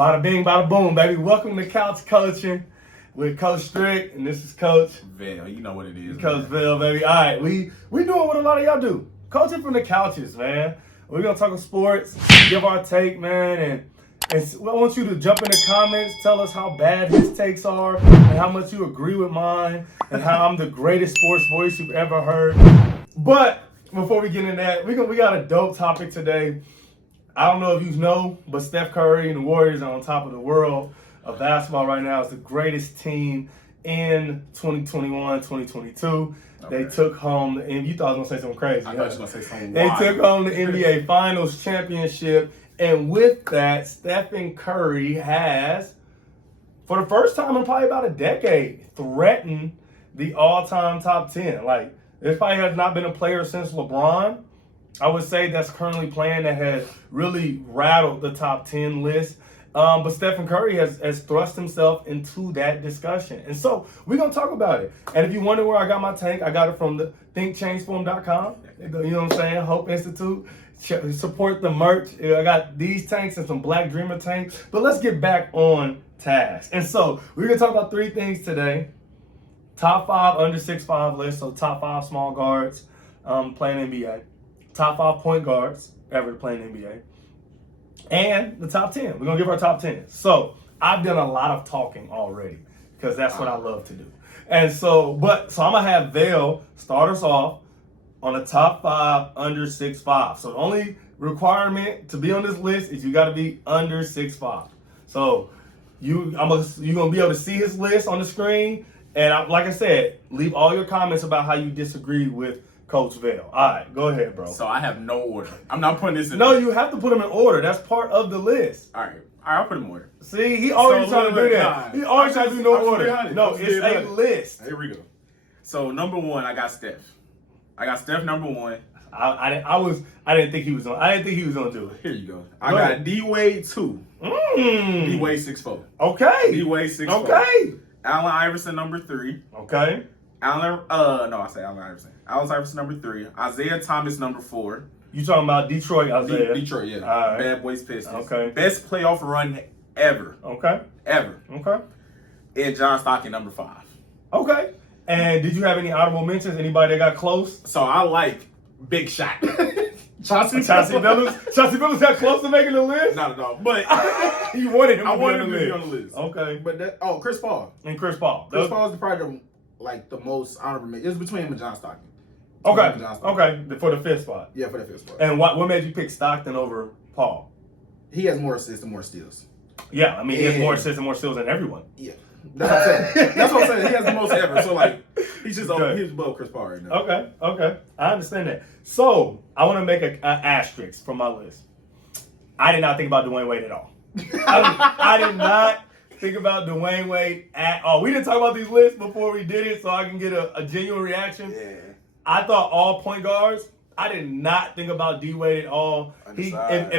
Bada bing, bada boom, baby. Welcome to Couch Coaching with Coach Strick, and this is Coach Velle. You know what it is. Coach Velle, baby. All right, we doing what a lot of y'all do. Coaching from the couches, man. We're going to talk sports, give our take, man, and I want you to jump in the comments, tell us how bad his takes are, and how much you agree with mine, and how I'm the greatest sports voice you've ever heard. But before we get into that, we got a dope topic today. I don't know if you know, but Steph Curry and the Warriors are on top of the world of basketball right now. It's the greatest team in 2021, 2022. Okay. They took home the NBA. You thought I was going to say something crazy. I thought you were going to say something They wild. took home the NBA Finals championship. And with that, Stephen Curry has, for the first time in probably about a decade, threatened the all-time top 10. Like, there probably has not been a player since LeBron, I would say, that's currently playing that has really rattled the top 10 list. But Stephen Curry has thrust himself into that discussion. And so we're going to talk about it. And if you wonder where I got my tank, I got it from the thinkchangeform.com. You know what I'm saying? Hope Institute. Support the merch. I got these tanks and some Black Dreamer tanks. But let's get back on task. And so we're going to talk about three things today. Top 5 under 6'5" list. So top 5 small guards playing NBA. Top 5 point guards ever playing NBA. And the top 10. We're going to give our top 10. So I've done a lot of talking already because that's what I love to do. And so, I'm going to have Velle start us off on the top 5 under 6'5". So the only requirement to be on this list is you got to be under 6'5". So you're going to be able to see his list on the screen. And like I said, leave all your comments about how you disagree with Coach Velle. All right, go ahead, bro. So I have no order. I'm not putting this in. No, you have to put them in order. That's part of the list. All right, I'll put them in order. See, he always trying to do that. He always trying to do no order. No, it's a list. Here we go. So number 1, I got Steph. I got Steph number 1. I didn't think he was gonna do it. Here you go. I got D-Wade 2. D-Wade 6'4". Okay. D-Wade 6'4". Okay. Allen Iverson number 3. Okay. Allen Iverson. Allen Iverson number 3. Isaiah Thomas number 4. You talking about Detroit, Isaiah? Detroit, yeah. All right. Bad Boys Pistons. Okay. Best playoff run ever. Okay. Ever. Okay. And John Stockton number 5. Okay. And did you have any honorable mentions? Anybody that got close? So I like Big Shot. Chauncey Billups. Chauncey Billups got close to making the list? Not at all. But you wanted him I to wanted him to be be on the list. Okay. But Chris Paul. And Chris Paul. Chris Paul is probably the most honorable mention. It was between him and John Stockton. Okay. For the 5th spot. Yeah, for the 5th spot. And what made you pick Stockton over Paul? He has more assists and more steals. Yeah, I mean, he has more assists and more steals than everyone. Yeah. That's what I'm saying. That's what I'm saying. He has the most ever. So, he's just he's above Chris Paul right now. Okay. I understand that. So, I want to make an asterisk from my list. I did not think about Dwayne Wade at all. I did not think about Dwayne Wade at all. We didn't talk about these lists before we did it, so I can get a genuine reaction. Yeah. I thought all point guards. I did not think about D-Wade at all. If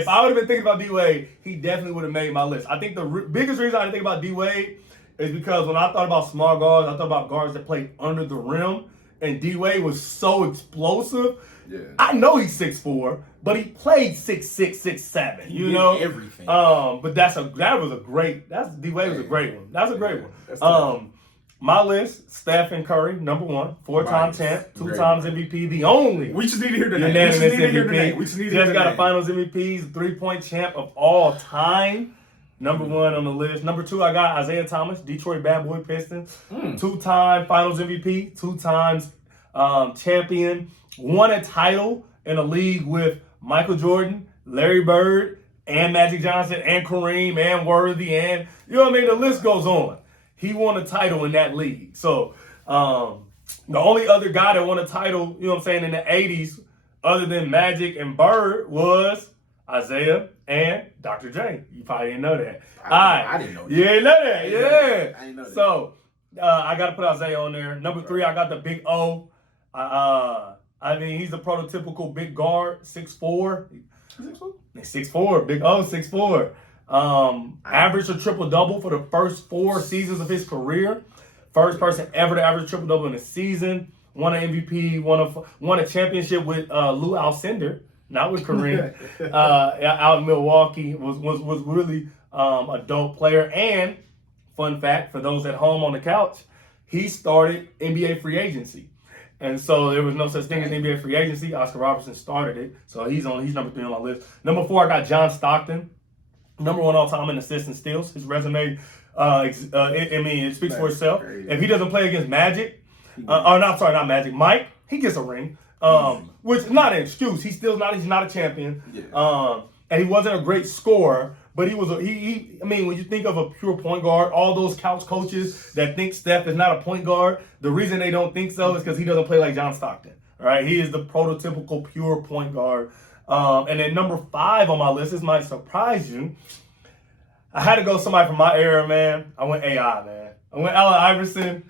I would have been thinking about D-Wade, he definitely would have made my list. I think the biggest reason I didn't think about D-Wade is because when I thought about small guards, I thought about guards that played under the rim, and D-Wade was so explosive. Yeah. I know he's 6'4", but he played 6'6", 6'7". You know everything. But D-Wade was a great one. That's a great one. My list: Steph and Curry, number 1, 4-time champ, 2 times MVP, the only. We just need to hear the name. Unanimous We just need to MVP. hear the name. We just need to hear the got name. a Finals MVP, 3-point champ of all time. Number 1 on the list. Number 2, I got Isaiah Thomas, Detroit Bad Boy Pistons, 2-time Finals MVP, 2 times champion, won a title in a league with Michael Jordan, Larry Bird, and Magic Johnson, and Kareem, and Worthy, and you know what I mean. The list goes on. He won a title in that league. So the only other guy that won a title, you know what I'm saying, in the 80s, other than Magic and Bird, was Isaiah and Dr. J. You probably didn't know that. I didn't know that. You didn't know that, yeah. I didn't know that. So I got to put Isaiah on there. Number 3, I got the Big O. I mean, he's the prototypical big guard, 6'4". 6'4", Big O, 6'4". Averaged a triple-double for the first 4 seasons of his career. First person ever to average a triple-double in a season. Won an MVP, won a championship with Lou Alcindor. not with Kareem. Out in Milwaukee was really a dope player. And fun fact for those at home on the couch, he started NBA free agency. And so there was no such thing as NBA free agency. Oscar Robertson started it. So he's number 3 on my list. Number 4, I got John Stockton. Number 1 all time in assists and steals. His resume, it speaks for itself. If he doesn't play against Magic, not Magic, Mike, he gets a ring. Which is not an excuse. He's not a champion. Yeah. And he wasn't a great scorer, but he was when you think of a pure point guard, all those couch coaches that think Steph is not a point guard, the reason they don't think so is because he doesn't play like John Stockton. Right? He is the prototypical pure point guard. And then number 5 on my list, this might surprise you. I had to go somebody from my era, man. I went AI, man. I went Allen Iverson,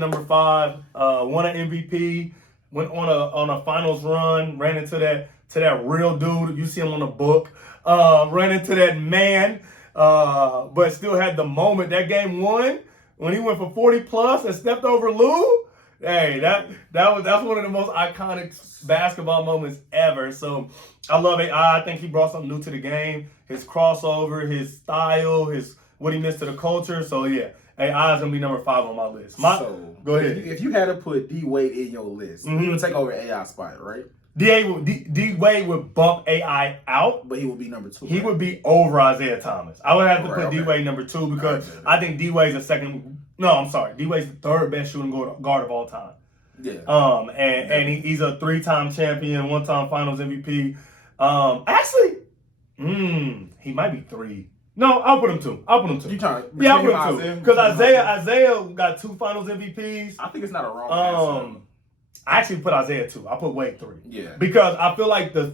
number 5. Won an MVP. Went on a finals run. Ran into that real dude. You see him on the book. Ran into that man. But still had the moment. That game 1 when he went for 40 plus and stepped over Lou. Hey, that's one of the most iconic basketball moments ever. So I love AI. I think he brought something new to the game. His crossover, his style, what he meant to the culture. So yeah, AI is gonna be number 5 on my list. Go ahead. If you had to put D Wade in your list, he would take over AI spot, right? D Wade would bump AI out, but he would be number 2. He would be over Isaiah Thomas. I would have to put D Wade number 2 because I think D Wade's D Wade's the 3rd best shooting guard of all time. Yeah. And he's a 3-time champion, 1-time Finals MVP. He might be 3. No, I'll put him 2. I'll put him 2. Because Isaiah got 2 Finals MVPs. I think it's not a wrong answer. I actually put Isaiah 2. I put Wade 3. Yeah. Because I feel like I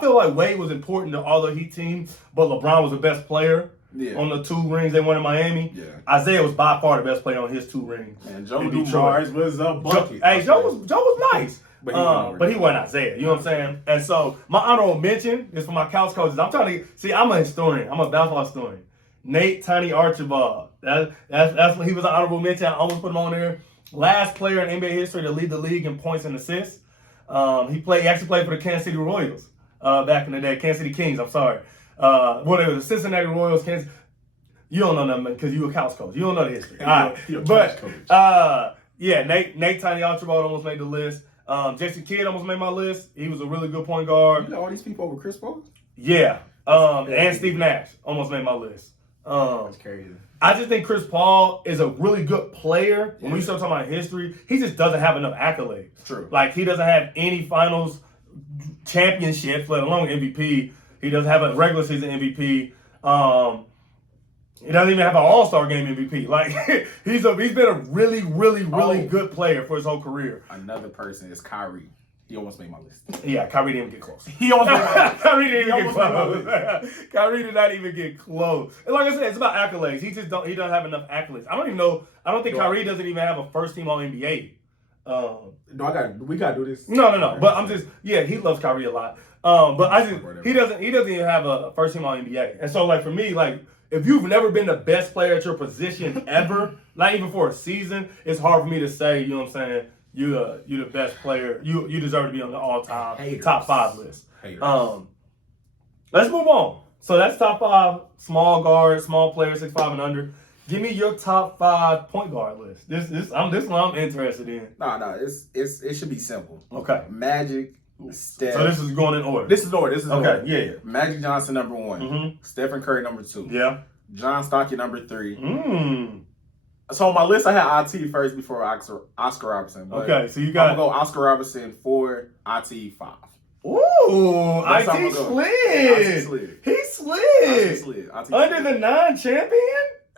feel like Wade was important to all the Heat teams, but LeBron was the best player on the 2 rings they won in Miami. Yeah. Isaiah was by far the best player on his 2 rings. And Joe Dumars was a bucket. Joe was nice. But he wasn't Isaiah. You know what I'm saying? And so my honorable mention is for my couch coaches. I'm a historian. I'm a basketball historian. Nate Tiny Archibald. That's when he was an honorable mention. I almost put him on there. Last player in NBA history to lead the league in points and assists. He actually played for the Kansas City Royals back in the day. Kansas City Kings, I'm sorry. It was the Cincinnati Royals, Kansas. You don't know nothing because you a couch coach. You don't know the history. Nate Tiny Archibald almost made the list. Jason Kidd almost made my list. He was a really good point guard. You know all these people over Chris Paul? Yeah. And Steve Nash almost made my list. That's crazy. I just think Chris Paul is a really good player. When we start talking about history, he just doesn't have enough accolades. True. Like, he doesn't have any finals championships, let alone MVP. He doesn't have a regular season MVP. He doesn't even have an All-Star game MVP. Like, he's been a really, really, really good player for his whole career. Another person is Kyrie. He almost made my list. Yeah, Kyrie didn't even get close. He almost made my list. Kyrie didn't even get close. Kyrie did not even get close. And like I said, it's about accolades. He doesn't have enough accolades. I don't think Kyrie doesn't even have a first team All-NBA. We gotta do this. No. But he loves Kyrie a lot. He doesn't even have a first team All-NBA. And so, like, for me, like, if you've never been the best player at your position ever, not even for a season, it's hard for me to say, you know what I'm saying, you're the best player. You deserve to be on the all-time top 5 list. Let's move on. So that's top 5 small guard, small player, 6'5" and under. Give me your top 5 point guard list. This one I'm interested in. No, it should be simple. Okay. Magic, Steph. So this is going in order. This is order. Okay. Yeah. Magic Johnson number 1. Mm-hmm. Stephen Curry number 2. Yeah. John Stockton number 3. So on my list, I had IT first before Oscar Robertson. Okay, so you got. I'm gonna go Oscar Robertson 4, IT 5. Ooh, IT slid. He slid. Under the 9 champion.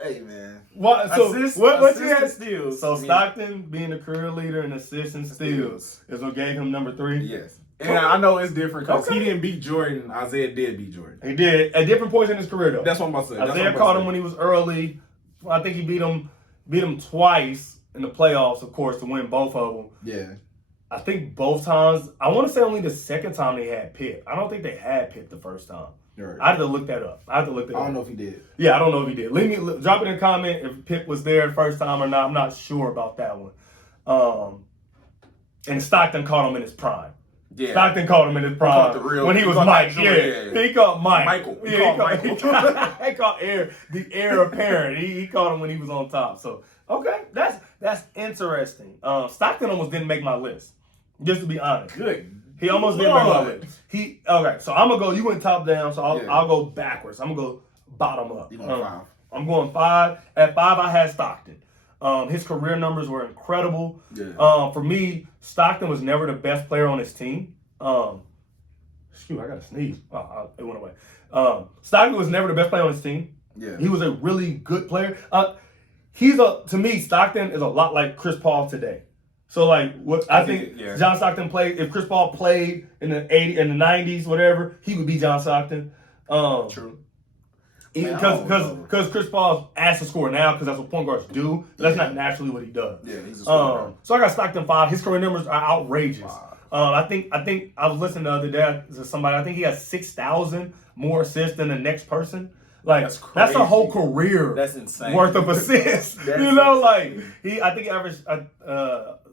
Hey man. What? So assist, what you had? Steals. So Stockton being the career leader in assists and steals is what gave him number 3. Yes. And I know it's different because he didn't beat Jordan. Isaiah did beat Jordan. He did at different points in his career though. That's what I'm about to say. Isaiah caught him when he was early. I think he beat him twice in the playoffs, of course, to win both of them. Yeah. I think both times. I want to say only the second time they had Pitt. I don't think they had Pitt the first time. Right. I had to look that up. I don't know if he did. Yeah, I don't know if he did. Drop it in a comment if Pitt was there the first time or not. I'm not sure about that one. And Stockton caught him in his prime. Yeah. Stockton called him in his prime when he was Mike. He called Mike. Michael. He called the heir apparent. He called him when he was on top. So okay, that's interesting. Stockton almost didn't make my list. Just to be honest. Good. He almost didn't make my list. Okay, so I'm gonna go. You went top down, so I'll go backwards. I'm gonna go bottom up. You going 5? I'm going 5. At 5, I had Stockton. His career numbers were incredible. Yeah. For me, Stockton was never the best player on his team. Shoot, I gotta sneeze. It went away. Stockton was never the best player on his team. Yeah. He was a really good player. To me, Stockton is a lot like Chris Paul today. So like what I think John Stockton played, if Chris Paul played in the 80s and the 90s, whatever, he would be John Stockton. True. Because Chris Paul's asked to score now because that's what point guards do. That's not naturally what he does. Yeah, he's a scorer. So I got Stockton 5. His career numbers are outrageous. I think I was listening the other day to somebody. I think he has 6,000 more assists than the next person. Like that's a whole career. That's insane. Worth of assists. Insane. Like I think he averaged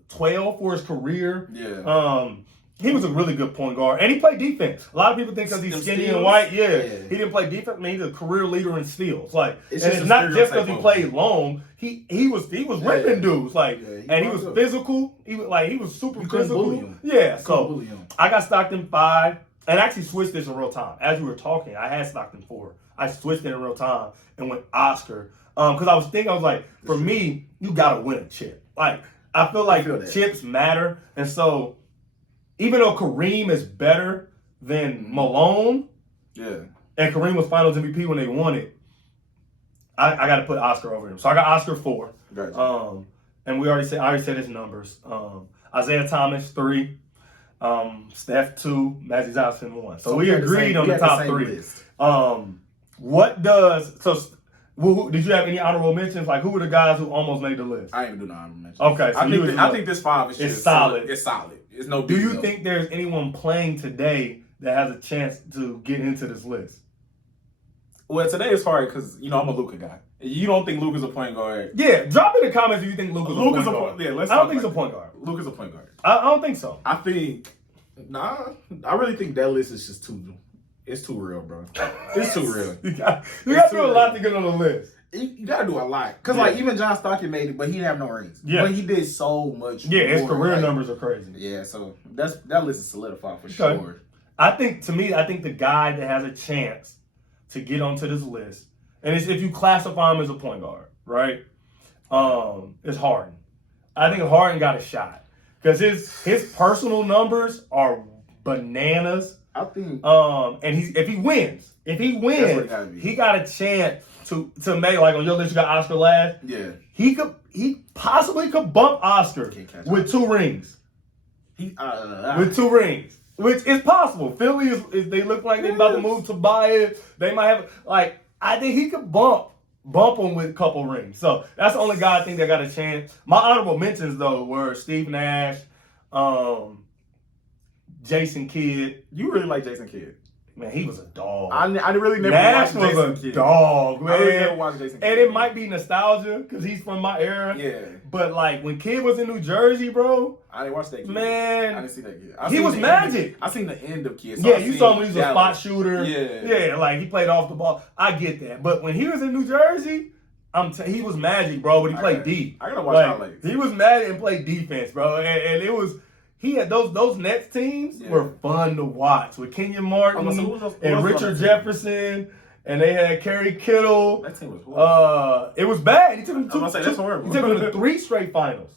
12 for his career. Yeah. He was a really good point guard, and he played defense. A lot of people think because he's skinny and white, he didn't play defense. I mean, he's a career leader in steals. Like, it's not just because he played long. He was ripping dudes. Like, and he was physical. He was super physical. Yeah. So I got Stockton 5, and I actually switched this in real time. As we were talking, I had Stockton 4. I switched it in real time and went Oscar because I was like, for me, you gotta win a chip. Like, I feel like chips matter, and so. Even though Kareem is better than Malone, and Kareem was Finals MVP when they won it, I got to put Oscar over him. So I got Oscar 4. Gotcha. And I already said his numbers. Isaiah Thomas 3, Steph 2, Magic Johnson 1. So we agreed on the top 3. Did you have any honorable mentions? Like, who were the guys who almost made the list? I ain't even do no honorable mentions. Okay, so I think this 5 is just solid. It's solid. It's no. Do you think there's anyone playing today that has a chance to get into this list? Well, today is hard because I'm a Luka guy. You don't think Luka's a point guard? Yeah, drop in the comments if you think Luka's a point guard. Yeah, I don't think he's a point guard. Luka's a point guard. I don't think so. I think I really think that list is just too. It's too real, bro. It's too real. You got to do a lot to get on the list. You gotta do a lot. Because, even John Stockton made it, but he didn't have no rings. Yeah. But he did so much more. His career numbers are crazy. Yeah, so that list is solidified for sure. I think the guy that has a chance to get onto this list, and it's if you classify him as a point guard, right? Is Harden. I think Harden got a shot. Because his personal numbers are bananas. I think and if he wins, he got a chance to make, like, on your list you got Oscar last. Yeah. He possibly could bump Oscar with 2 rings. With 2 rings. Which is possible. Philly is they look like they're about to move to buy it. They might have I think he could bump him with a couple rings. So that's the only guy I think that got a chance. My honorable mentions though were Steve Nash, Jason Kidd. You really like Jason Kidd? Man, he was a dog. I really never Nash watched Jason was a Kidd. dog, man. I really never watched Jason Kidd. And it might be nostalgia because he's from my era. Yeah. But when Kidd was in New Jersey, bro. I didn't watch that kid. Man. I didn't see that kid. He was magic. I seen the end of Kidd. So you saw him when he was a spot shooter. Yeah. He played off the ball. I get that. But when he was in New Jersey, he was magic, bro. But he played deep. I gotta watch highlights. He was magic and played defense, bro. And it was. He had those Nets teams were fun to watch with Kenyon Martin and Richard Jefferson, and they had Kerry Kittle. That team was horrible. It was bad. He took them that's horrible. He took them to 3 straight finals.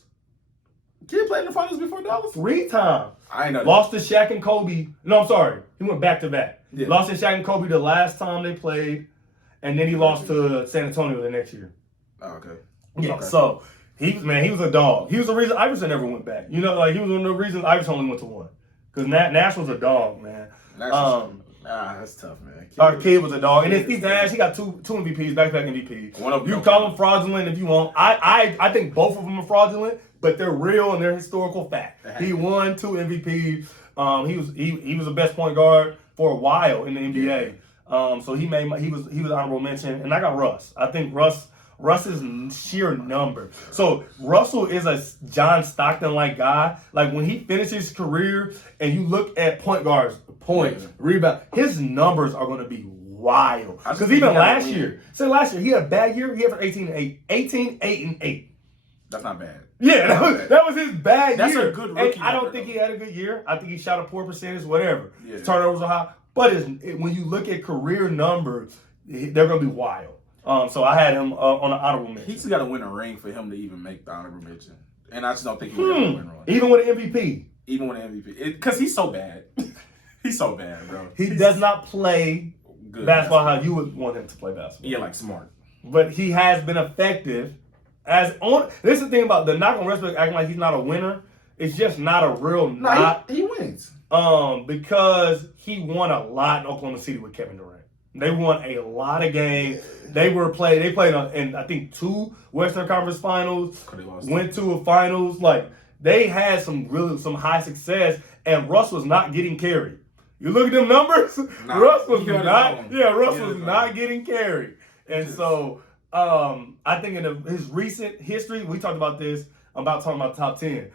Kid played in the finals before Dallas? 3 times. I ain't know that. Lost to Shaq and Kobe. No, I'm sorry. He went back to back. Yeah. Lost to Shaq and Kobe the last time they played, and then he lost to San Antonio the next year. Oh, okay. Yeah. Okay. So. He was a dog. He was the reason Iverson never went back. He was one of the reasons Iverson only went to 1. Because Nash was a dog, man. That's tough, man. Our kid was a dog. And then Steve Nash, he got two MVPs, back-to-back MVPs. You call him fraudulent if you want. I think both of them are fraudulent, but they're real and they're historical fact. He won 2 MVPs. He was the best point guard for a while in the NBA. So he was honorable mention. And I got Russ. I think Russ Russ's sheer number. So Russell is a John Stockton-like guy. Like when he finishes his career and you look at point guards, rebound, his numbers are going to be wild. Because even last year, he had a bad year. He had 18 and 8. That's not bad. Yeah, that was his bad year. That's a good rookie. I don't think he had a good year. I think he shot a poor percentage, whatever. Yeah. His turnovers are high. But when you look at career numbers, they're going to be wild. So I had him on an honorable mention. He's got to win a ring for him to even make the honorable mention. And I just don't think he would ever win one. Even with an MVP? Even with an MVP. Because he's so bad. He's so bad, bro. He does not play good basketball how you would want him to play basketball. Yeah, like smart. But he has been effective. This is the thing about the knock on Westbrook acting like he's not a winner. It's just not a real knock. He wins. Because he won a lot in Oklahoma City with Kevin Durant. They won a lot of games. They played in I think 2 Western Conference Finals. Went to a finals. Like they had some high success, and Russ was not getting carried. You look at them numbers. Russ was not. Yeah, Russ was not getting carried, and so I think in his recent history, we talked about this. I'm about talking about top 10.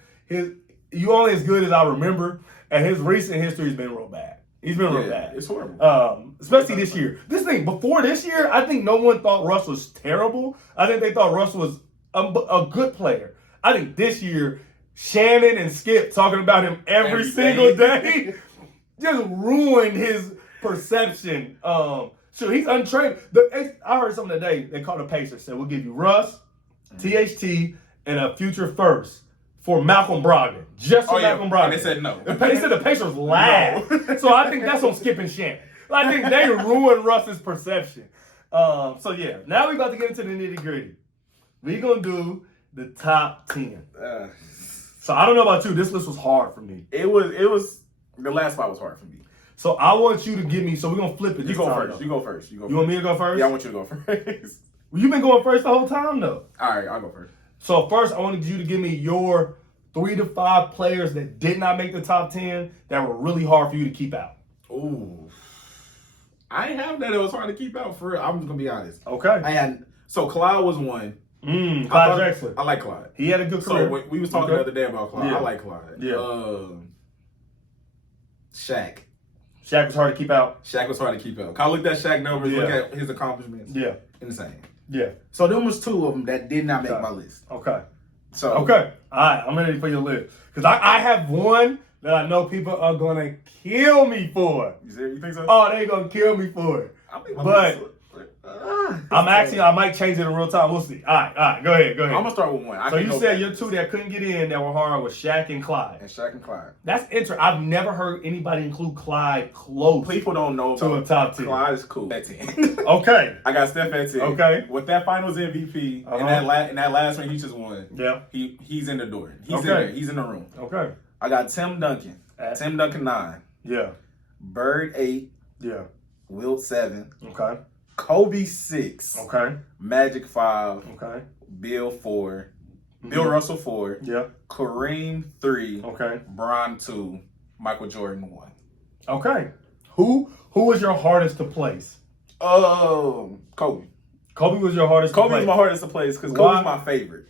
You only as good as I remember, and his recent history has been real bad. He's been real bad. It's horrible. Especially this year. Before this year, I think no one thought Russ was terrible. I think they thought Russ was a good player. I think this year, Shannon and Skip talking about him every single day just ruined his perception. Sure, he's untrained. I heard something today. They called the Pacers. Said, we'll give you Russ, THT, and a future first for Malcolm Brogdon. Just for Malcolm Brogdon. And they said no. They said the Pacers laughed. No. So I think that's on Skip and Shannon. I think they ruined Russ's perception. So yeah, now we're about to get into the nitty gritty. We're going to do the top 10. So I don't know about you. This list was hard for me. It was, the last spot was hard for me. So I want you to give me, so we're going to flip it. You go first. You want me to go first? Yeah, I want you to go first. Well, you've been going first the whole time though. All right, I'll go first. So first, I wanted you to give me your 3 to 5 players that did not make the top 10 that were really hard for you to keep out. Ooh. I ain't have that. It was hard to keep out for real. I'm just going to be honest. Okay. So Clyde was one. Clyde Drexler. I like Clyde. He had a good career. So we was talking the other day about Clyde. Yeah. I like Clyde. Yeah. Shaq. Shaq was hard to keep out. Shaq was hard to keep out. I looked at Shaq numbers, look at his accomplishments. Yeah. Insane. Yeah. So there was 2 of them that did not make my list. Okay. So all right, I'm ready for your list. Because I have one that I know people are going to kill me for. You think so? Oh, they're going to kill me for it. I might change it in real time. We'll see. All right, go ahead. I'm going to start with one. So you said your 2 that couldn't get in that were hard was Shaq and Clyde. That's interesting. I've never heard anybody include Clyde close. People don't know to a top 10. Clyde is cool. At 10. Okay. I got Steph at 10. Okay. With that finals MVP, and that last one he just won. Yeah. He's in the door. He's in there. He's in the room. Okay. I got Tim Duncan. Tim Duncan 9. Yeah. Bird 8. Yeah. Wilt 7. Okay. Kobe 6. Okay. Magic 5. Okay. Bill 4. Bill Russell 4. Yeah. Kareem 3. Okay. Bron 2. Michael Jordan 1. Okay. Who was your hardest to place? Kobe. Kobe was your hardest to place? Kobe was my hardest to place because Kobe's my favorite.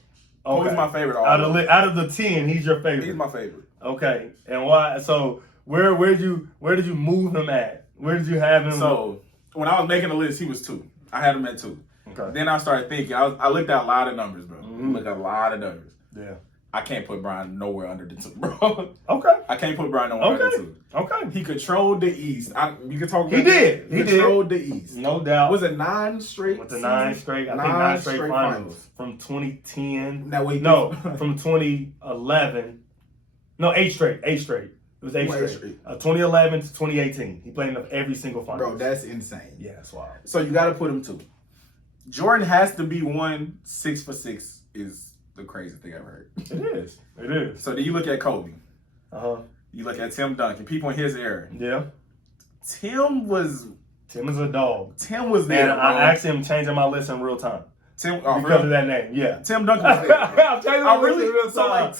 Okay. Kobe's my favorite. Out of the 10, he's your favorite. He's my favorite. Okay. And why? So where did you move him at? Where did you have him? So when I was making the list, he was 2. I had him at 2. Okay. Then I started thinking. I looked at a lot of numbers, bro. Looked at a lot of numbers. Yeah. I can't put Brian nowhere under the 2, bro. Okay. I can't put Brian nowhere under the 2. Okay. He controlled the East. You can talk about He did. He controlled the East. No doubt. Was it 9 straight? With the 9 straight, I think 9 straight finals. From 2010. From 2011. No, 8 straight. 8 straight. It was 8 straight. 2011 to 2018. He played in every single final. Bro, that's insane. Yeah, that's wild. So you got to put him 2. Jordan has to be 1. 6 for 6 is the craziest thing I've heard. It is. So then you look at Kobe. You look at Tim Duncan. People in his era. Yeah. Tim is a dog. Tim was there. And I actually am changing my list in real time. Because of that name. Yeah. Tim Duncan was there. I'm changing my list in real time. So like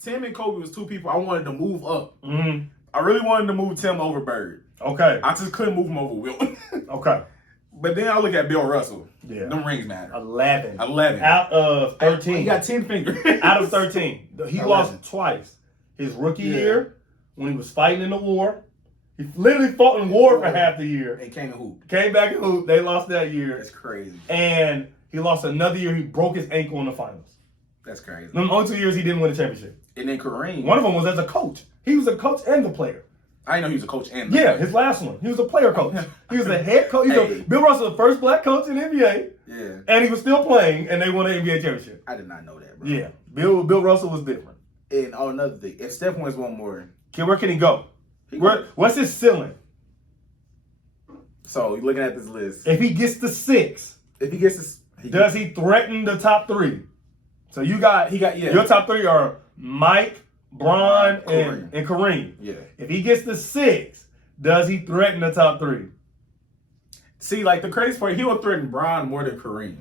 Tim and Kobe was 2 people I wanted to move up. I really wanted to move Tim over Bird. Okay. I just couldn't move him over Wilt. Okay. But then I look at Bill Russell. Yeah. Them rings matter. 11. 11. Out of 13. He got 10 fingers. Out of 13. He 11. lost twice. His rookie year, when he was fighting in the war. He literally fought in war for half the year. They came and hooped. Came back and hooped. They lost that year. That's crazy. And he lost another year. He broke his ankle in the finals. That's crazy. The only 2 years he didn't win a championship. And then Kareem. One of them was as a coach. He was a coach and the player. I didn't know he was a coach and His last one. He was a player coach. He was a head coach. Bill Russell, the first black coach in the NBA. Yeah. And he was still playing, and they won an NBA championship. I did not know that, bro. Yeah. Bill Russell was different. And another thing, if Steph wins one more, Where can he go? What's his ceiling? So you're looking at this list. If he gets to 6, If he gets this, does he threaten the top 3? So your top 3 are Mike, Bron, and Kareem. Yeah. If he gets to 6, does he threaten the top 3? See, like the crazy part, he would threaten Bron more than Kareem.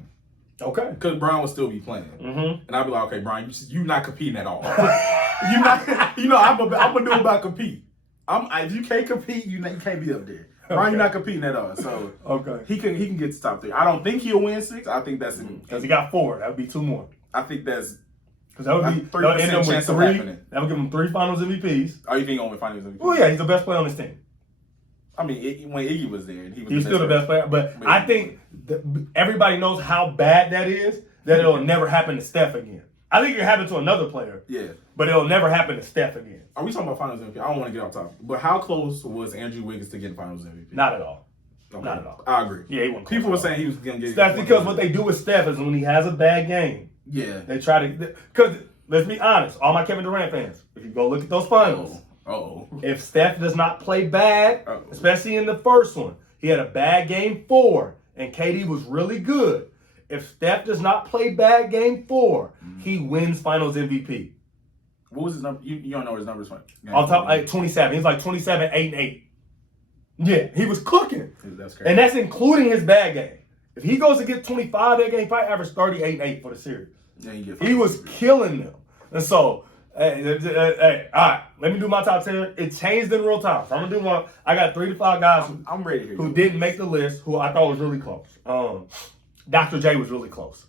Okay. Because Bron would still be playing. Mm-hmm. And I'd be like, okay, Bron, you not competing at all. I'm gonna do about compete. If you can't compete, you can't be up there. Bron, you're not competing at all. So okay, he can get to top 3. I don't think he'll win 6. I think that's because he got 4. That would be 2 more. I think that's because that would be 3% chance of happening. That would give him 3 Finals MVPs. Oh, you think he's gonna win Finals MVP? Well, yeah, he's the best player on his team. I mean, when Iggy was there, he was still the best player. But I think everybody knows how bad that is. That it'll never happen to Steph again. I think it happened to another player. Yeah. But it'll never happen to Steph again. Are we talking about Finals MVP? I don't want to get off topic. But how close was Andrew Wiggins to getting Finals MVP? Not at all. Okay. Not at all. I agree. Yeah, he wasn't. People were saying he was going to get it. That's because what they do with Steph is when he has a bad game, they try to. Because let's be honest, all my Kevin Durant fans, if you go look at those finals, if Steph does not play bad, especially in the first one, he had a bad game 4, and KD was really good. If Steph does not play bad game 4, he wins Finals MVP. What was his number? You don't know his numbers. On top, like 27. He's like 27, 8, and 8. Yeah, he was cooking. That's crazy. And that's including his bad game. If he goes to get 25 that game, he probably averaged 38 and 8 for the series. Yeah, he was killing them. And so, hey, all right, let me do my top 10. It changed in real time. So I'm going to do one. I got 3 to 5 guys I'm ready who didn't make the list, who I thought was really close. Dr. J was really close.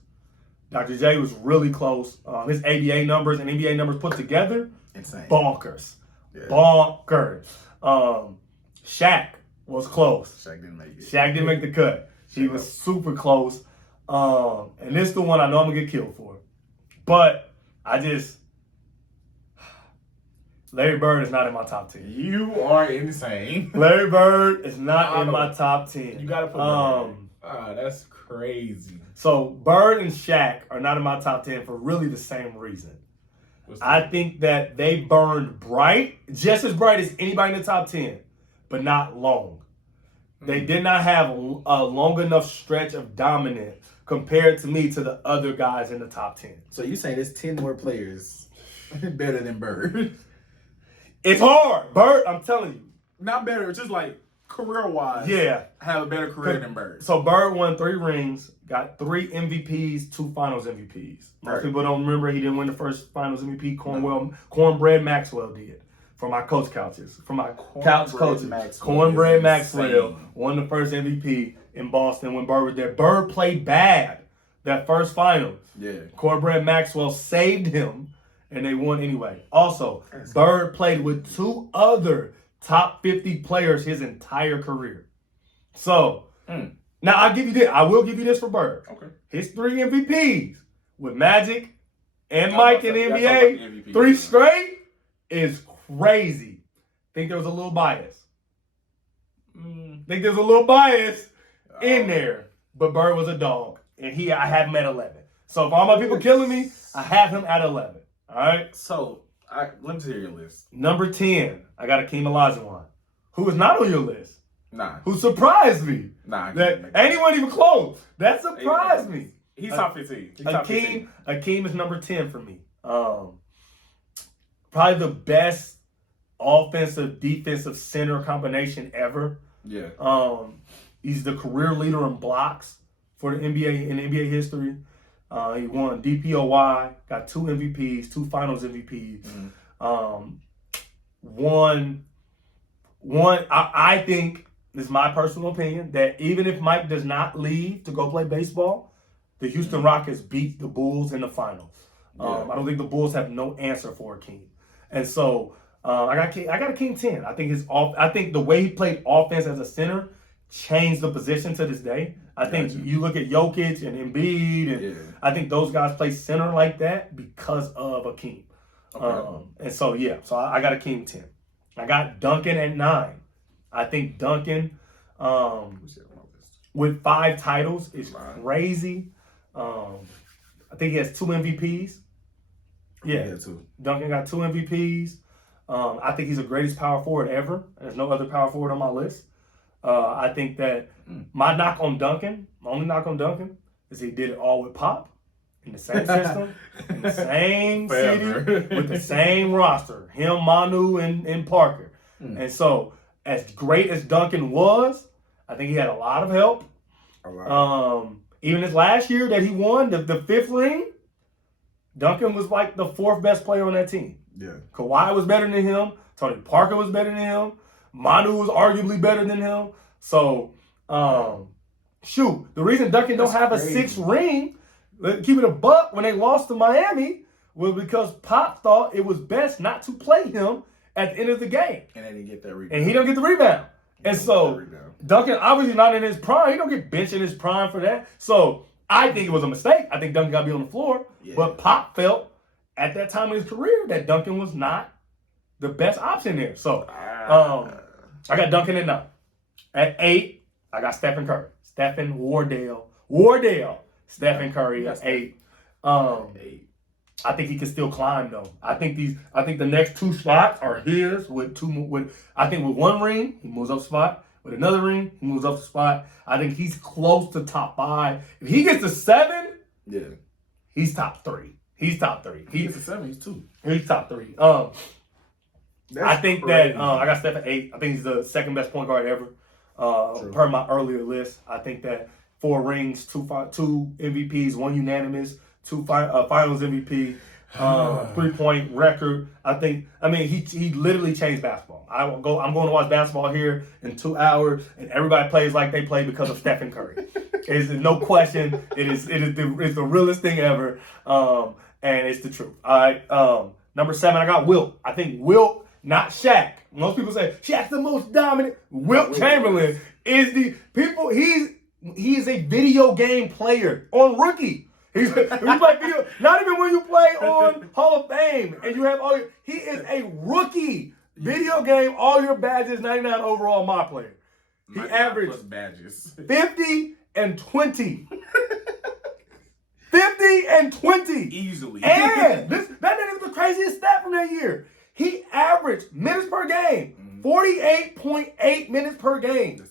Dr. J was really close. His ABA numbers and NBA numbers put together, insane. Bonkers. Yeah. Bonkers. Shaq was close. Shaq didn't make it. Shaq didn't make the cut. He was super close. And this is the one I know I'm going to get killed for. But Larry Bird is not in my top 10. You are insane. Larry Bird is not in my top 10. You got to put Bird. That's crazy. So Bird and Shaq are not in my top 10 for really the same reason. I think that they burned bright, just as bright as anybody in the top 10, but not long. They did not have a long enough stretch of dominance compared to me to the other guys in the top 10. So you saying there's 10 more players better than Bird? It's hard. Bird, I'm telling you. Not better, just like career-wise. Yeah. Have a better career than Bird. So Bird won 3 rings, got 3 MVPs, 2 Finals MVPs. Most people don't remember he didn't win the first Finals MVP. Cornbread Maxwell did. For my coach couches. For my couch coaches. Cornbread Maxwell won the first MVP in Boston when Bird was there. Bird played bad that first Finals. Yeah. Cornbread Maxwell saved him, and they won anyway. Also, Bird played with 2 other top 50 players his entire career. So, now I'll give you this. I will give you this for Bird. Okay. His 3 MVPs with Magic and Mike in the NBA, 3 straight, is crazy. Think there was a little bias. Think there's a little bias in there. But Bird was a dog. And I have him at 11. So for all my people killing me, I have him at 11. All right? So, let me hear your list. Number 10, I got Akeem Olajuwon, who is not on your list. Nah. Who surprised me. Nah. That anyone even close. That surprised me. He's top 15. Akeem is number 10 for me. Probably the best offensive, defensive center combination ever. Yeah. He's the career leader in blocks for the NBA in NBA history. He won DPOY, got 2 MVPs, 2 Finals MVPs. I think this is my personal opinion, that even if Mike does not leave to go play baseball, the Houston Rockets beat the Bulls in the finals. I don't think the Bulls have no answer for Akeem. And so I got Akeem 10. I think the way he played offense as a center changed the position to this day. I think you look at Jokic and Embiid, and I think those guys play center like that because of Akeem. Okay. And so, I got Akeem 10. I got Duncan at 9. I think Duncan with 5 titles is crazy. I think he has 2 MVPs. Yeah, 2. Duncan got 2 MVPs. I think he's the greatest power forward ever. There's no other power forward on my list. I think that my only knock on Duncan, is he did it all with Pop, in the same system, in the same city, with the same roster. Him, Manu, and Parker. And so, as great as Duncan was, I think he had a lot of help. Even his last year that he won, the 5th ring, Duncan was like the 4th best player on that team. Yeah. Kawhi was better than him. Tony Parker was better than him. Manu was arguably better than him. So, the reason Duncan don't have a 6th ring, keep it a buck, when they lost to Miami, was because Pop thought it was best not to play him at the end of the game. And they didn't get that rebound. And he don't get the rebound. And so, Duncan obviously not in his prime. He don't get benched in his prime for that. So, I think it was a mistake. I think Duncan got to be on the floor. Yeah. But Pop felt at that time in his career that Duncan was not the best option there. So, I got Duncan at 9. At 8, I got Stephen Curry. Stephen Curry at 8. I think he can still climb though. I think the next 2 spots are his with 1 ring, he moves up a spot. With another ring, he moves up a spot. I think he's close to top 5. If he gets to 7, he's top 3. He's top 3. He gets to 7, he's 2. He's top 3. I think crazy. That I got Steph at 8. I think he's the 2nd best point guard ever. Per my earlier list, I think that 4 rings, 2 MVPs, 1 unanimous, 2 Finals MVP, 3-point record. He literally changed basketball. I'm going to watch basketball here in 2 hours, and everybody plays like they play because of Stephen Curry. It's no question. It's the realest thing ever, and it's the truth. All right, number 7, I got Wilt. I think Wilt, not Shaq. Most people say Shaq's the most dominant. Wilt Chamberlain is he is a video game player on Rookie. He play video, not even when you play on Hall of Fame and you have he is a rookie. Video game, all your badges, 99 overall, my player. He averaged badges. 50 and 20. 50 and 20. Easily. And that is the craziest stat from that year. He averaged minutes per game, 48.8 minutes per game.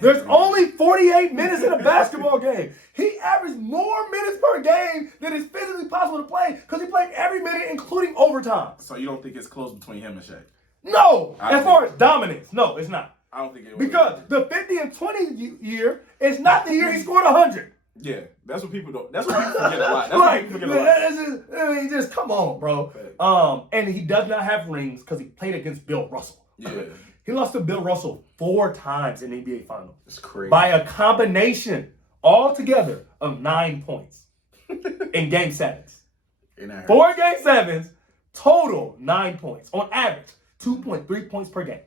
There's only 48 minutes in a basketball game. He averaged more minutes per game than is physically possible to play because he played every minute, including overtime. So you don't think it's close between him and Shaq? No. As far as dominance, no, it's not. I don't think it was. Because the 50 and 20 year is not the year he scored 100. Yeah, that's what people don't. That's what people forget a lot. That's what people forget a lot. Just come on, bro. And he does not have rings because he played against Bill Russell. Yeah. He lost to Bill Russell 4 times in the NBA Finals. It's crazy. By a combination altogether of 9 points in Game 7s. 4 Game 7s, total 9 points. On average, 2.3 points per game.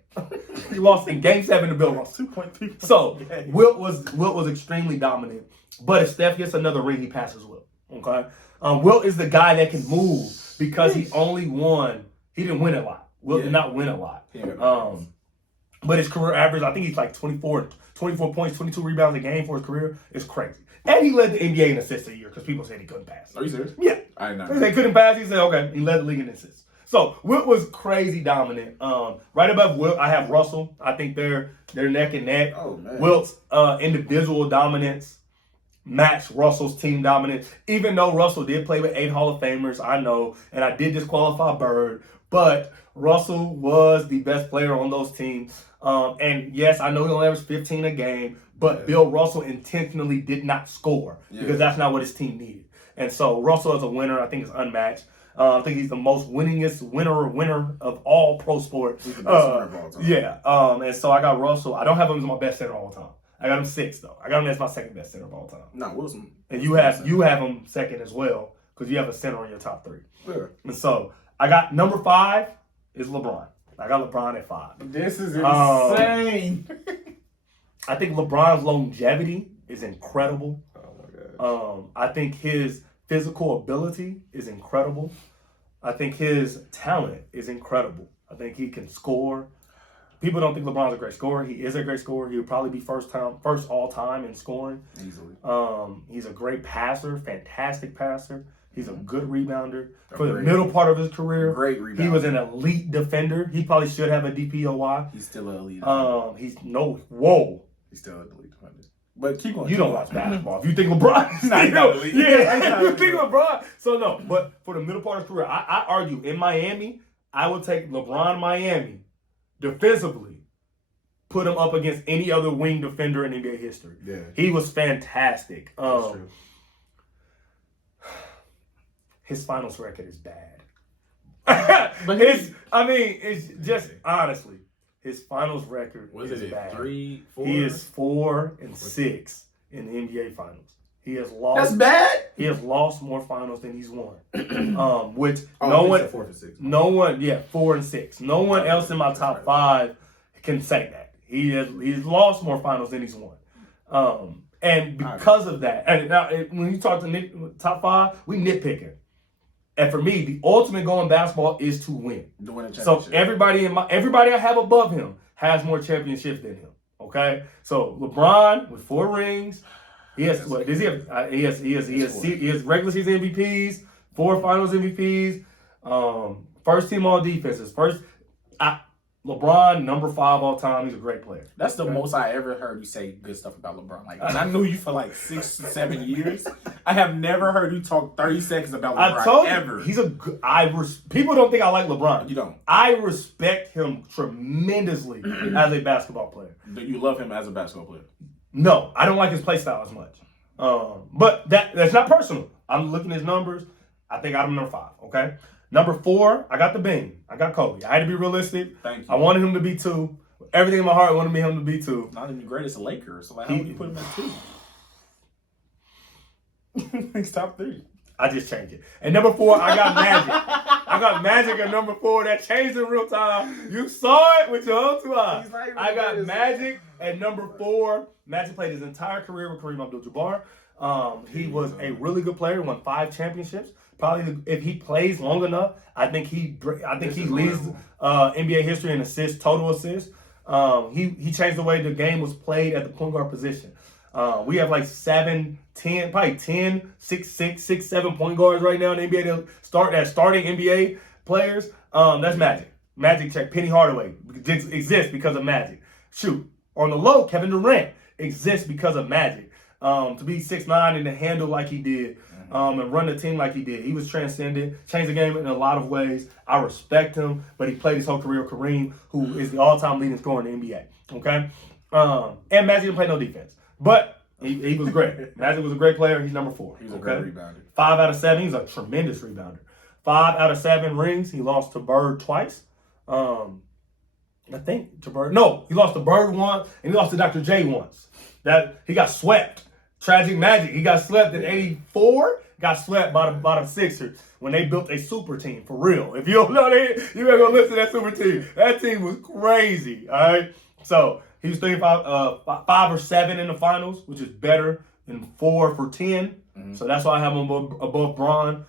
He lost in Game 7 to Bill Russell. 2.3 points. So, Wilt was extremely dominant. But if Steph gets another ring, he passes Wilt. Okay? Wilt is the guy that can move because he only won. He didn't win a lot. Wilt did not win a lot. But his career average, I think he's like 24 points, 22 rebounds a game for his career. It's crazy. And he led the NBA in assists a year because people said he couldn't pass. Are you serious? Yeah. I didn't know. They couldn't pass. He said, okay. He led the league in assists. So Wilt was crazy dominant. Right above Wilt, I have Russell. I think they're neck and neck. Oh, man. Wilt's individual dominance matched Russell's team dominance. Even though Russell did play with 8 Hall of Famers, I know, and I did disqualify Bird, but Russell was the best player on those teams. And yes, I know he only averaged 15 a game, but Bill Russell intentionally did not score because that's not what his team needed. And so Russell as a winner, I think is unmatched. I think he's the most winningest winner of all pro sport. He's the best winner of all time. Yeah. And so I got Russell. I don't have him as my best center all time. I got him 6th though. I got him as my second best center of all time. No, Wilson. And you have him second as well because you have a center on your top 3. Yeah. And so I got number 5 is LeBron. I got LeBron at 5. This is insane. I think LeBron's longevity is incredible. Oh my gosh. I think his physical ability is incredible. I think his talent is incredible. I think he can score. People don't think LeBron's a great scorer. He is a great scorer. He would probably be first all time in scoring. Easily. He's a great passer, fantastic passer. He's a good rebounder. For the middle part of his career, great rebounder. He was an elite defender. He probably should have a DPOY. He's still an elite defender. He's still an elite defender. But keep going. You don't watch basketball. If you think LeBron, you think LeBron. So no, but for the middle part of his career, I argue in Miami, I would take LeBron Miami defensively, put him up against any other wing defender in NBA history. Yeah, he was fantastic. That's true. His finals record is bad. It's just honestly, his finals record is bad. 3, 4? He is 4-6 in the NBA finals. He has lost. That's bad. He has lost more finals than he's won. Which 4 and 6. No one else in my top 5 can say that. He's lost more finals than he's won. And because of that, and now when you talk to top 5, we nitpicking. And for me, the ultimate goal in basketball is to win. So everybody I have above him has more championships than him. Okay, so LeBron with 4 rings, he has what? Does he have? He has regular season MVPs, 4 Finals MVPs, first team all defenses. LeBron, number 5 all time. He's a great player. That's the most I ever heard you say good stuff about LeBron. Like, and I knew you for like 6 to 7 years. I have never heard you talk 30 seconds about LeBron. I told ever. You, he's a. People don't think I like LeBron. You don't. I respect him tremendously as a basketball player. Do you love him as a basketball player? No, I don't like his play style as much. But that's not personal. I'm looking at his numbers. I think I got him number 5. Okay. Number 4, I got the Bean. I got Kobe. I had to be realistic. Thank you. I wanted him to be 2. Everything in my heart wanted him to be 2. Not even the greatest Laker. So like, how would you put him at 2? He's top 3. I just changed it. And number 4, I got Magic. I got Magic at number 4. That changed in real time. You saw it with your own 2 eyes. I got Magic at number 4. Magic played his entire career with Kareem Abdul-Jabbar. He was a really good player. Won 5 championships. Probably, if he plays long enough, I think he leads NBA history in total assists. He changed the way the game was played at the point guard position. We have like 7, 10, probably 10, 6, 7 point guards right now in the NBA starting NBA players. That's Magic. Magic check. Penny Hardaway exists because of Magic. Shoot. On the low, Kevin Durant exists because of Magic. To be 6'9" and to handle like he did. And run the team like he did. He was transcendent, changed the game in a lot of ways. I respect him, but he played his whole career with Kareem, who is the all-time leading scorer in the NBA. Okay? And Magic didn't play no defense. But he was great. Magic was a great player. He's number 4. He's a great rebounder. 5 out of 7. He's a tremendous rebounder. 5 out of 7 rings. He lost to Bird twice. I think to Bird. No, he lost to Bird once, and he lost to Dr. J once. He got swept. Tragic Magic. He got swept in 84. Got swept by the Sixers when they built a super team, for real. If you don't know that, you better go listen to that super team. That team was crazy, all right? So he was 5 or 7 in the finals, which is better than 4 for 10. Mm-hmm. So that's why I have him above Bron.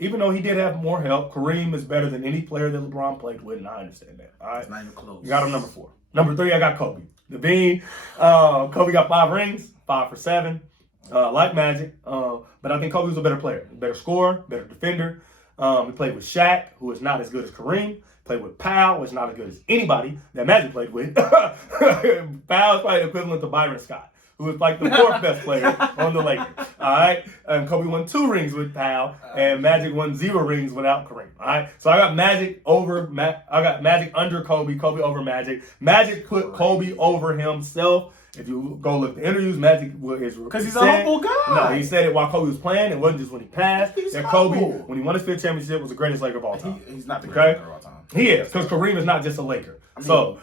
Even though he did have more help, Kareem is better than any player that LeBron played with, and I understand that. All right? It's not even close. You got him number 4. Number 3, I got Kobe. The Bean. Kobe got 5 rings, 5 for 7. Like Magic, but I think Kobe was a better player, better scorer, better defender. He played with Shaq, who is not as good as Kareem. Played with Powell, who is not as good as anybody that Magic played with. Powell is probably equivalent to Byron Scott, who was like the 4th best player on the Lakers. All right, and Kobe won 2 rings with Powell, and Magic won 0 rings without Kareem. All right, so I got Magic I got Magic under Kobe, Kobe over Magic. Magic put Kobe over himself. If you go look at the interviews, Magic is because he's a humble guy. No, he said it while Kobe was playing. It wasn't just when he passed. He's that humble. Kobe, when he won his 5th championship, was the greatest Laker of all time. He's not the greatest Laker of all time. He is, because Kareem is not just a Laker. I mean, So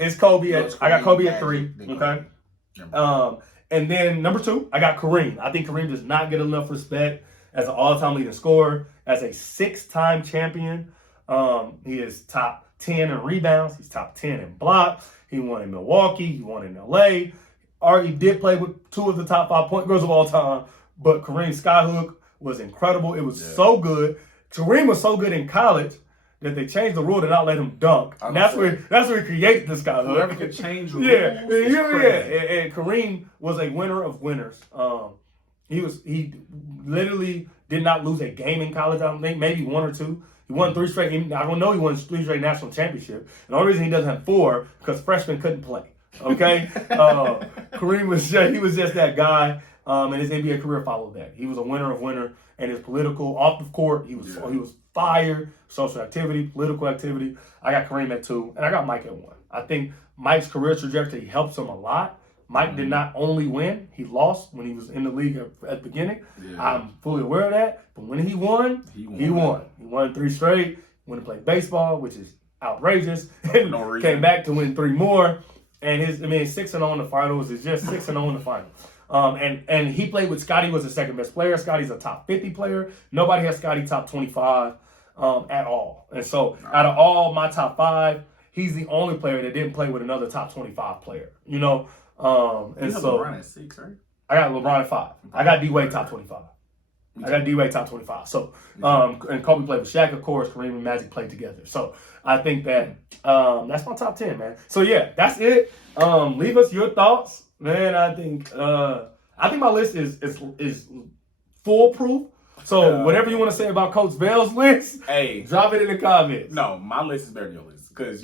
it's Kobe. I got Kobe at 3. Okay. And then number 2, I got Kareem. I think Kareem does not get enough respect as an all-time leading scorer, as a 6-time champion. He is top 10 in rebounds. He's top 10 in blocks. He won in Milwaukee. He won in LA. He did play with 2 of the top 5 point guards of all time. But Kareem's skyhook was incredible. It was so good. Kareem was so good in college that they changed the rule to not let him dunk. And that's where he created this skyhook. Whoever could change rules. Yeah. And Kareem was a winner of winners. He literally did not lose a game in college. I think maybe 1 or 2. He won 3 straight. I don't know. He won 3 straight national championships. And the only reason he doesn't have 4 because freshmen couldn't play. Okay, Kareem was just that guy, and his NBA career followed that. He was a winner of winner, and his political off the court, he was fire, social activity, political activity. I got Kareem at 2, and I got Mike at 1. I think Mike's career trajectory helps him a lot. Mike did not only win, he lost when he was in the league at the beginning. Yeah. I'm fully aware of that. But when he won. He won. He won 3 straight, went to play baseball, which is outrageous. And came back to win 3 more. And 6-0 in the finals is just 6-0 in the finals. And he played with Scotty, was the second best player. Scotty's a top 50 player. Nobody has Scotty top 25 at all. And so out of all my top 5, he's the only player that didn't play with another top 25 player. You know? And you have so LeBron at 6, right? I got LeBron at 5. I got D-Wade top 25. I got D-Wade top 25. So, and Kobe played with Shaq, of course. Kareem and Magic played together. So I think that that's my top 10, man. So yeah, that's it. Leave us your thoughts, man. I think my list is foolproof. So whatever you want to say about Coach Velle's list, drop it in the comments. No, my list is better than your list because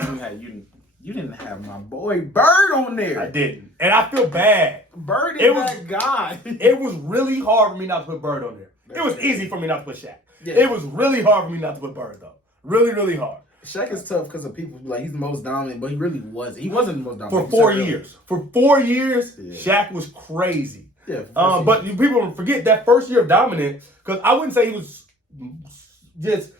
you didn't have my boy Bird on there. I didn't. And I feel bad. Bird is that guy. It was really hard for me not to put Bird on there. It was easy for me not to put Shaq. Yeah. It was really hard for me not to put Bird, though. Really, really hard. Shaq is tough because of people like he's the most dominant, but he really wasn't. He wasn't the most dominant. For 4 years. For 4 years, Shaq was crazy. Yeah. But people forget that first year of dominant, because I wouldn't say he was just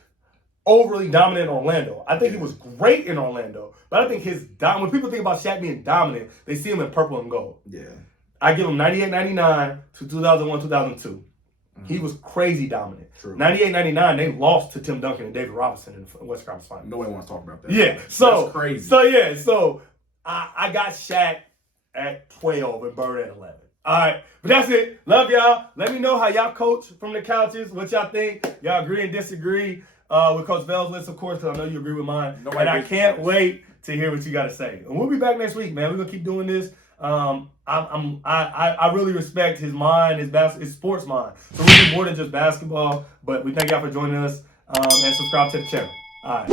overly dominant in Orlando. I think he was great in Orlando, but I think when people think about Shaq being dominant, they see him in purple and gold. Yeah. I give him 98, 99 to 2001, 2002. He was crazy dominant. True. 98, 99, they lost to Tim Duncan and David Robinson in the West Conference Finals. No one wants to talk about that. Yeah. So that's crazy. So I got Shaq at 12 and Bird at 11. All right. But that's it. Love y'all. Let me know how y'all coach from the couches, what y'all think. Y'all agree and disagree with Coach Velle's list, of course, because I know you agree with mine. And I can't wait to hear what you got to say. And we'll be back next week, man. We're going to keep doing this. I really respect his mind, his sports mind. So we do more than just basketball. But we thank y'all for joining us and subscribe to the channel. All right.